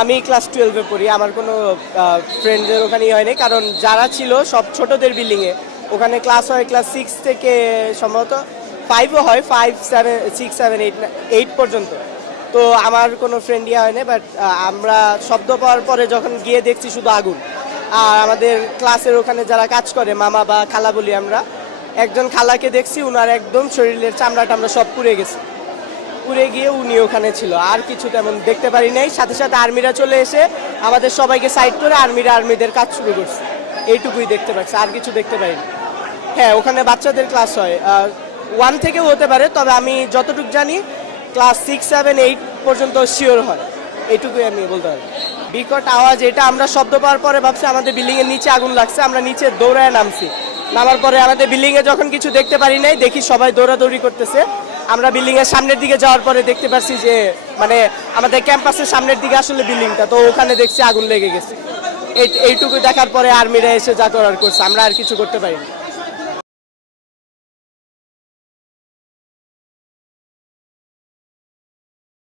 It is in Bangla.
আমি ক্লাস 12-এ পড়ি। আমার কোনো ফ্রেন্ডদের ওখানেই হয়নি, কারণ যারা ছিল সব ছোটদের বিল্ডিংয়ে। ওখানে ক্লাস হয় ক্লাস 6 থেকে সম্ভবত 5ও হয়, 5, 7, 6, 7, 8, 8 পর্যন্ত। তো আমার কোনো ফ্রেন্ড ইয়ে হয়নি, বাট আমরা শব্দ পাওয়ার পরে যখন গিয়ে দেখছি শুধু আগুন। আর আমাদের ক্লাসের ওখানে যারা কাজ করে, মামা বা খালা বলি আমরা, একজন খালাকে দেখছি, উনার একদম শরীরের চামড়া টামড়া সব পুড়ে গেছে। পুড়ে গিয়ে উনি ওখানে ছিল, আর কিছু তেমন দেখতে পারি নাই। সাথে সাথে আর্মিরা চলে এসে আমাদের সবাইকে সাইড করে আর্মিদের কাজ শুরু করছে। এইটুকুই দেখতে পাচ্ছি, আর কিছু দেখতে পাইনি। হ্যাঁ, ওখানে বাচ্চাদের ক্লাস হয়, 1 থেকেও হতে পারে, তবে আমি যতটুকু জানি ক্লাস 6, 7, 8 পর্যন্ত শিওর হয়। এইটুকুই আমি বলতে পারি। বিকট আওয়াজ, এটা আমরা শব্দ পাওয়ার পরে ভাবছি আমাদের বিল্ডিংয়ের নিচে আগুন লাগছে। আমরা নিচে দৌড়ায় নামছি। নামার পরে আমাদের বিল্ডিংয়ে যখন কিছু দেখতে পারি নাই, দেখি সবাই দৌড়াদৌড়ি করতেছে। আমরা বিল্ডিংয়ের সামনের দিকে যাওয়ার পরে দেখতে পাচ্ছি যে মানে আমাদের ক্যাম্পাসের সামনের দিকে আসলে বিল্ডিংটা, তো ওখানে দেখছি আগুন লেগে গেছে। এইটুকু দেখার পরে আর্মিরা এসে যা করার করছে, আমরা আর কিছু করতে পারিনি।